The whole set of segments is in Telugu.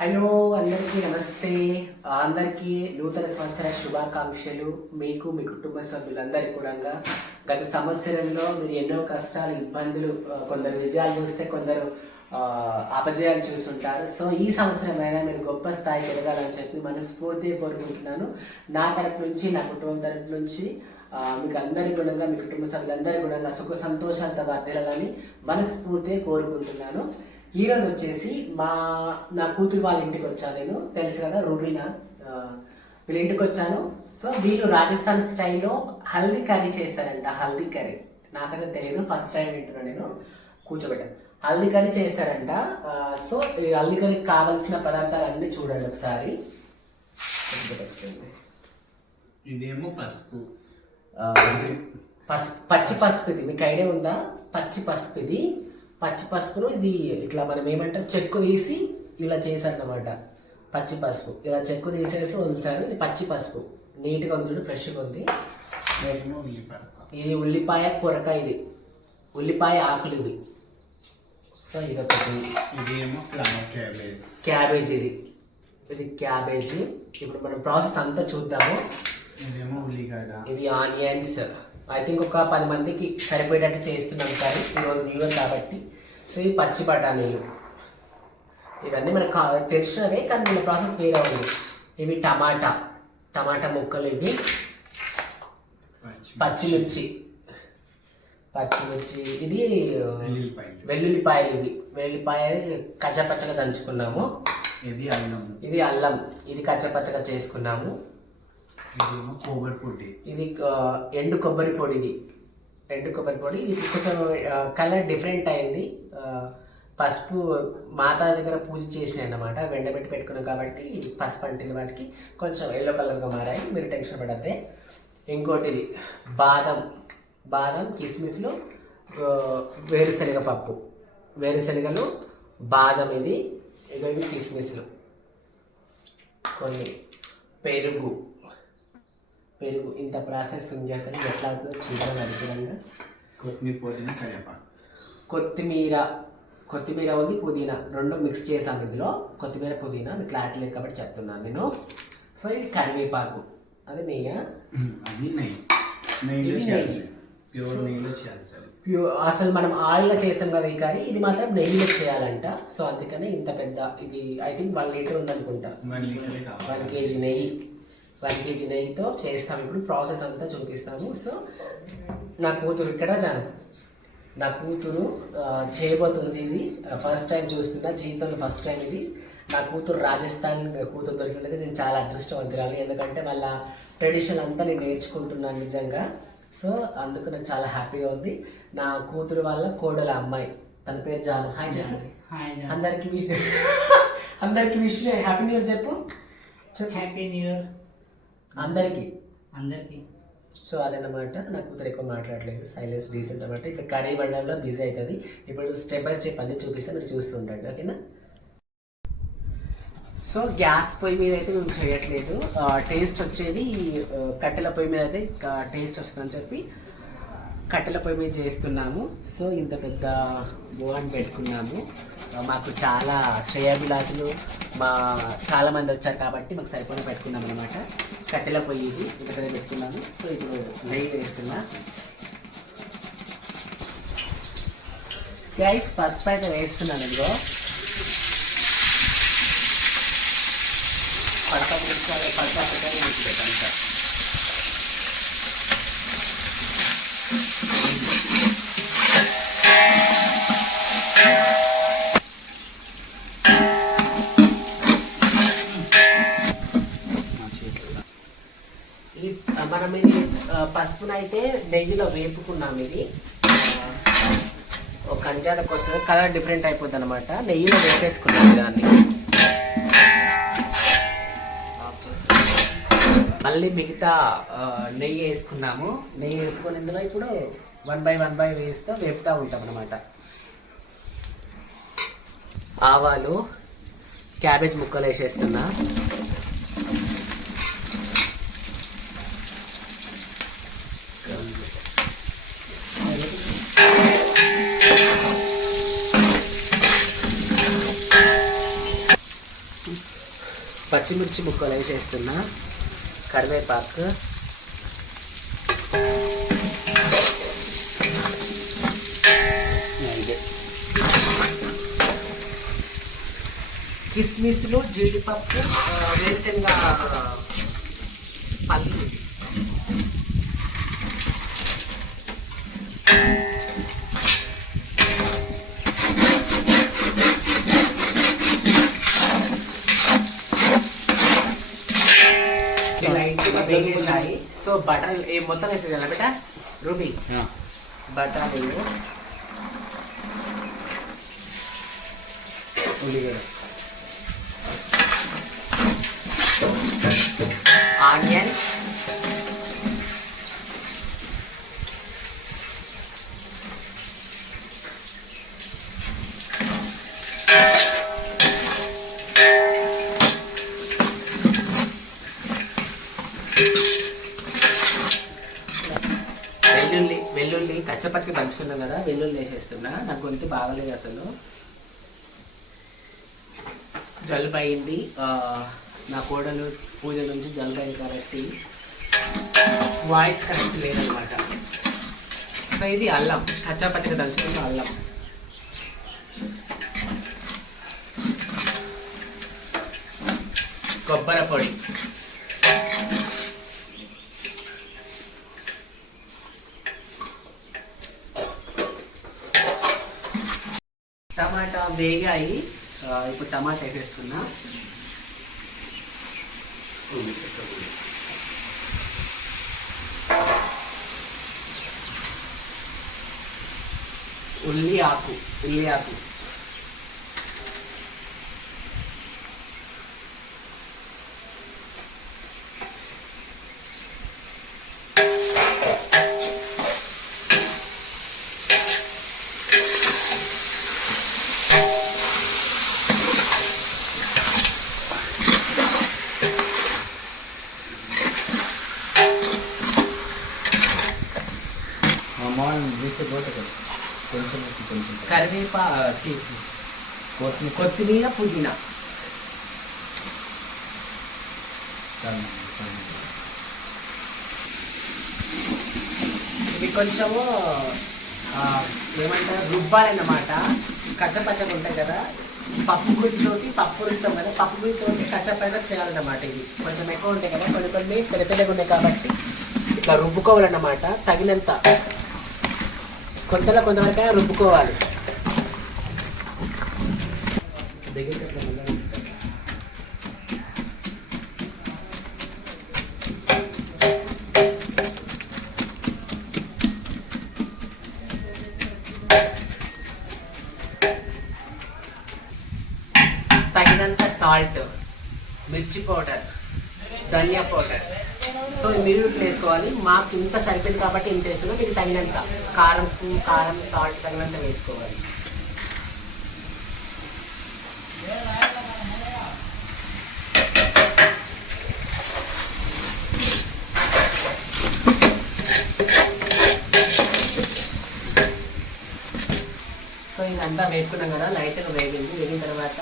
హలో అందరికీ నమస్తే. అందరికీ నూతన సంవత్సర శుభాకాంక్షలు. మీకు మీ కుటుంబ సభ్యులందరికీ కూడా గత సంవత్సరంలో మీరు ఎన్నో కష్టాలు ఇబ్బందులు, కొందరు విజయాలు చూస్తే కొందరు అపజయాలు చూసుంటారు. సో ఈ సంవత్సరమైనా మీరు గొప్ప స్థాయికి ఎదగాలని చెప్పి మనస్ఫూర్తిగా కోరుకుంటున్నాను. నా తరపు నుంచి, నా కుటుంబం తరపు నుంచి మీకు అందరి గుణంగా, మీ కుటుంబ సభ్యులందరి గుణంగా సుఖ సంతోషాలతో వర్ధిల్లాలని మనస్ఫూర్తిగా కోరుకుంటున్నాను. ఈరోజు వచ్చేసి నా కూతురు వాళ్ళ ఇంటికి వచ్చాను. నేను తెలుసు కదా, రూబీనా, వీళ్ళ ఇంటికి వచ్చాను. సో వీళ్ళు రాజస్థాన్ స్టైల్లో హల్దీ కర్రీ చేస్తారంట. హల్దీ కర్రీ నాకైతే తెలియదు, ఫస్ట్ టైం వింటున్నాను. నేను కూర్చోబెట్టాను. హల్దీ కర్రీ చేస్తారంట. సో ఈ హల్దీ కర్రీకి కావాల్సిన పదార్థాలన్నీ చూడండి ఒకసారి. ఇదేమో పసుపు, పచ్చి పసుపు. ఇది మీకు ఐడియా ఉందా? పచ్చి పసుపు. ఇది పచ్చి పసుపును ఇది ఇట్లా మనం ఏమంటారు, చెక్కు తీసి ఇలా చేశారనమాట. పచ్చి పసుపు ఇలా చెక్కు తీసేసి ఉంచారు. ఇది పచ్చి పసుపు, నీట్గా ఉంది, చూడు, ఫ్రెష్గా ఉంది. ఇది ఉల్లిపాయ కూరక, ఇది ఉల్లిపాయ ఆకులు ఇవి. సో ఇదొకటి. ఇదేమో క్యాబేజ్. ఇది క్యాబేజీ. ఇప్పుడు మనం ప్రాసెస్ అంతా చూద్దాము. ఇదేమో ఉల్లిగడ్డ. ఇవి ఆనియన్స్. ఐ థింక్ ఒక 10 మందికి సరిపోయేటట్టు చేస్తున్నాం కానీ ఈరోజు న్యూ ఇయర్ కాబట్టి. సో ఇవి పచ్చి బఠానీలు. ఇవన్నీ మనకు తెలిసినవే కానీ మన ప్రాసెస్ వేరే ఉంది. ఇవి టమాటా ముక్కలు. ఇవి పచ్చిమిర్చి. ఇది వెల్లుల్లిపాయలు. ఇవి వెల్లుల్లిపాయలు కచ్చపచ్చగా దంచుకున్నాము. ఇది అల్లం. ఇది కచ్చపచ్చగా చేసుకున్నాము. కొబ్బరి పొడి. ఇది ఎండు కొబ్బరి పొడి. ఇది కొంచెం కలర్ డిఫరెంట్ అయింది. పసుపు మాతా దగ్గర పూజ చేసినాయి అన్నమాట, వెండబెట్టి పెట్టుకున్నాం కాబట్టి పసుపు అంటింది, వాటికి కొంచెం ఎల్లో కలర్గా మారాయి. మీరు టెన్షన్ పడద్దే. ఇంకోటి ఇది బాదం కిస్మిస్లు, వేరుశనగ పప్పు, వేరుశనగలు, బాదం. ఇవి కిస్మిస్లు. కొన్ని పెరుగు. ఇంత ప్రాసెసింగ్ చేస్తాను. ఎట్లా అవుతుందో చూడాలి అనుకూలంగా. కొత్తిమీర ఉంది, పుదీనా, రెండు మిక్స్ చేసాము ఇందులో. కొత్తిమీర, పుదీనా మీకు క్లారిటీ లేదు కాబట్టి చెప్తున్నాను నేను. సో ఇది కరివేపాకు. అది నెయ్యి. అసలు మనం ఆయిల్లో చేస్తాం కదా ఈ కర్రీ, ఇది మాత్రం నెయ్యిలో చేయాలంట. సో అందుకనే ఇంత పెద్ద, ఇది ఐ థింక్ 1 లీటర్ ఉందనుకుంటా. 1 కేజీ నెయ్యి. 1 కేజీ నెయ్యితో చేస్తాము. ఇప్పుడు ప్రాసెస్ అంతా చూపిస్తాము. సో నా కూతురు ఇక్కడ నా కూతురు చేయబోతుంది. ఇది ఫస్ట్ టైం చూస్తున్నా, జీవితంలో ఫస్ట్ టైం ఇది. నా కూతురు రాజస్థాన్ కూతురు దొరికినందుకు నేను చాలా అదృష్టవంతురాలు. ఎందుకంటే వాళ్ళ ట్రెడిషనల్ అంతా నేను నేర్చుకుంటున్నాను నిజంగా. సో అందుకు నాకు చాలా హ్యాపీగా ఉంది. నా కూతురు వాళ్ళ కోడల అమ్మాయి, తన పేరు జాను. హాయ్ జాను. అందరికీ విష్ హ్యాపీ న్యూ ఇయర్ చెప్పు. హ్యాపీ న్యూ ఇయర్ అందరికీ. సో అదనమాట. నా కూతురు ఎక్కువ మాట్లాడలేదు, సైలెన్స్, డీసెంట్ అనమాట. ఇప్పుడు కర్రీ వండడంలో బిజీ అవుతుంది. ఇప్పుడు స్టెప్ బై స్టెప్ అన్నీ చూపిస్తే మీరు చూస్తూ ఉండండి, ఓకేనా? సో గ్యాస్ పొయ్యి మీద అయితే మేము చేయట్లేదు. టేస్ట్ వచ్చేది కట్టెల పొయ్యి మీద అయితే టేస్ట్ వస్తుందని చెప్పి కట్టెల పొయ్యి మీద చేస్తున్నాము. సో ఇంత పెద్ద బోన్ పెట్టుకున్నాము. మాకు చాలా శ్రేయాభిలాసులు చాలామంది వచ్చారు కాబట్టి మాకు సరిపోయిన పెట్టుకున్నాం అనమాట. కట్టెల పొయ్యి ఇది ఇంత పెద్ద పెట్టుకున్నాము. సో ఇప్పుడు నెయ్యి వేస్తున్నా. గైస్ పసుపు అయితే వేస్తున్నాను. ఇదిగో పెట్టండి. మనం ఇది పసుపునైతే నెయ్యిలో వేపుకున్నాము. ఇది ఒక కంజాలకు వస్తుంది, కలర్ డిఫరెంట్ అయిపోద్ది అనమాట. నెయ్యిలో వేపేసుకున్నాము దాన్ని. మళ్ళీ మిగతా నెయ్యి వేసుకున్నాము. నెయ్యి వేసుకొని ఇందులో ఇప్పుడు 1 by 1 వేస్తూ వేపుతూ ఉంటాం అనమాట. ఆవాలు, క్యాబేజ్ ముక్కలు వేసేస్తున్నా. పచ్చిమిర్చి ముక్కలు వేసేస్తున్నా, కరివేపాకు, కిస్మిస్లు, జీడిపప్పు, వేరుశనగ పల్లి, లైట్గా వేగేసాయి. సో బటర్ మొత్తం వేసేది కదా బేట రూబీ, బఠానీలు, ఉల్లిగడ్డ, ఆనియన్, వెల్లుల్లి కచ్చపచ్చకి దంచుకున్నాం కదా, వెల్లుల్లి వేసేస్తున్నా. నాకు గొంతు బాగలేదు అసలు, జలుబు అయింది. నా కోడలు పూజ నుంచి జలుబు అయింది కాబట్టి వాయిస్ కరెక్ట్ లేదనమాట. సో ఇది అల్లం, కచ్చపచ్చగా దంచుకున్న అల్లం, కొబ్బరి పొడి, టమాటా వేగాయి. ఇప్పుడు టమాటా వేసేస్తున్నా, ఉల్లి ఆకు, కొత్తిమీర, పుదీనా. ఇది కొంచెము ఏమంటారు రుబ్బాలన్నమాట. కచ్చపచ్చగా ఉంటాయి కదా, పప్పు గుడితోటి, పప్పు రుద్దాం కదా, పప్పు గుడితోటి కచ్చపచ్చగా చేయాలన్నమాట. ఇది కొంచెం ఎక్కువ ఉంటాయి కదా, కొన్ని తెల్లగా ఉన్నాయి కాబట్టి ఇట్లా రుబ్బుకోవాలన్నమాట. తగినంత కొంతవరకైనా రుబ్బుకోవాలి. తగినంత సాల్ట్, మిర్చి పౌడర్, ధనియా పౌడర్. సో మీరు వేసుకోవాలి. మాకు ఇంత సరిపోయింది కాబట్టి ఇంత వేస్తున్నాం. మీకు తగినంత కారం, సాల్ట్ తగినంత వేసుకోవాలి. సో ఇదంతా వేసుకున్నాం కదా, లైట్గా వేగిన తర్వాత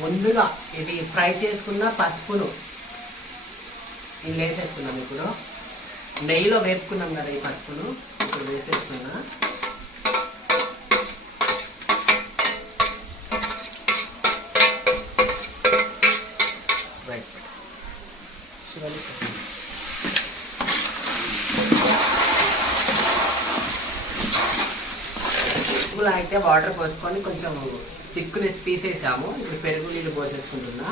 ముందుగా ఇది ఫ్రై చేసుకున్న పసుపును ఇది వేసేసుకున్నాం. ఇప్పుడు నెయ్యిలో వేపుకున్నాం కదా ఈ పసుపును ఇప్పుడు వేసేస్తున్నా. రైట్ పెరుగులో అయితే వాటర్ పోసుకొని కొంచెం తిక్కునేసి తీసేసాము. ఇప్పుడు పెరుగు నీళ్ళు పోసేసుకుంటున్నా.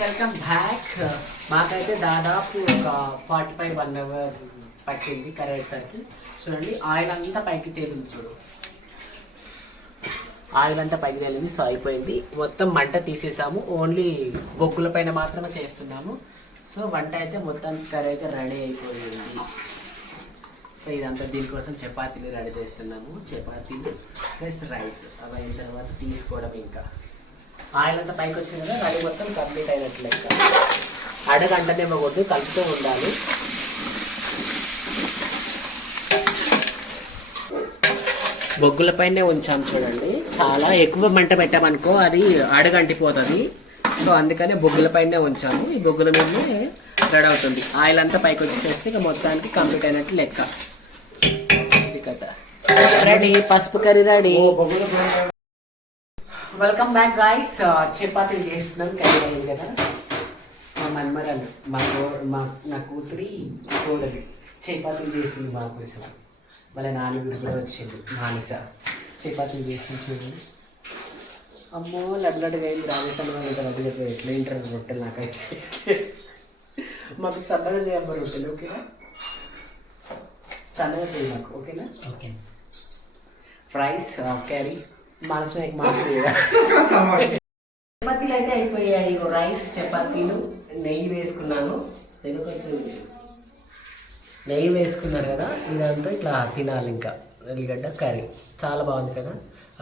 Welcome back. మాకైతే దాదాపు ఒక 45-1 అవర్ పట్టింది కరేసరికి. చూడండి ఆయిల్ అంతా పైకి తేలింది, చూడు ఆయిల్ అంతా పైకి తేలింది. సో అయిపోయింది, మొత్తం మంట తీసేసాము. ఓన్లీ బొగ్గుల పైన మాత్రమే చేస్తున్నాము. సో వంట అయితే మొత్తానికి కర్రీ అయితే రెడీ అయిపోయింది. సో ఇదంతా దీనికోసం చపాతీలు రెడీ చేస్తున్నాము. చపాతీలు ప్లస్ రైస్ అవి అయిన తర్వాత తీసుకోవడం. ఇంకా ఆయిల్ అంతా పైకి వచ్చింది కదా, కర్రీ మొత్తం కంప్లీట్ అయినట్లు లెక్క. అడగంటనే ఇవ్వకూడదు, కలుపుతూ ఉండాలి. బొగ్గులపైనే ఉంచాం చూడండి. చాలా ఎక్కువ మంట పెట్టామనుకో అది అడగంటిపోతుంది. సో అందుకనే బొగ్గులపైనే ఉంచాము. ఈ బొగ్గుల మీదనే రెడీ అవుతుంది. ఆయిల్ అంతా పైకి వచ్చేస్తే ఇక మొత్తానికి కంప్లీట్ అయినట్టు లెక్క. ఇది కదా రెడీ, పసుపు curry ready. Welcome back guys. చపాతీలు చేస్తున్నాం, కర్రీ అయింది కదా. మా మన్మరాలు నా కూతురి కోడలి చపాతీలు చేస్తుంది మా కోసం. మళ్ళీ నాలుగురు కూడా వచ్చింది. మానస చపాతీలు చేస్తుంది చూడండి. అమ్మో లడ్లడ్గా అయింది. రాజస్థాన్ వాళ్ళు ఇంత చెప్పి ఎట్లా ఇంటారు రొట్టెలు నాకైతే. మాకు సన్నగా చేయమ్మా రొట్టెలు, ఓకేనా? సన్నగా చేయి మాకు, ఓకేనా? ఓకే. ఫ్రైస్ కర్రీ మానస చపాతీలు అయితే అయిపోయాయి. రైస్ చపాతీలు నెయ్యి వేసుకున్నాను. నేను కొంచెం నెయ్యి వేసుకున్నారు కదా, ఇదంతా ఇట్లా తినాలి. ఇంకా ఎల్లిగడ్డ కర్రీ చాలా బాగుంది కదా.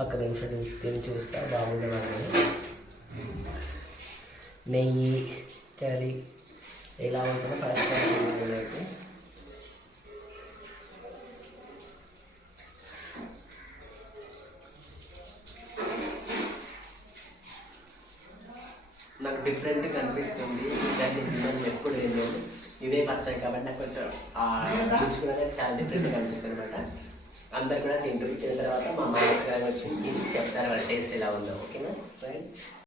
ఒక్క నిమిషం తిని చూస్తా బాగుంటుంది. నెయ్యి కర్రీ ఎలా ఉంటుందో ఫస్ట్ అయితే నాకు డిఫరెంట్గా అనిపిస్తుంది. జీవనం ఎప్పుడు ఏం లేదు, ఇదే ఫస్ట్ టైం కాబట్టి నాకు కొంచెం రుచి కూడా చాలా డిఫరెంట్గా అనిపిస్తుంది అనమాట. అందరు కూడా తింటారు. తిన్న తర్వాత మా మానస్ గారు వచ్చి చెప్తారు వాళ్ళ టేస్ట్ ఎలా ఉందో, ఓకేనా రైట్.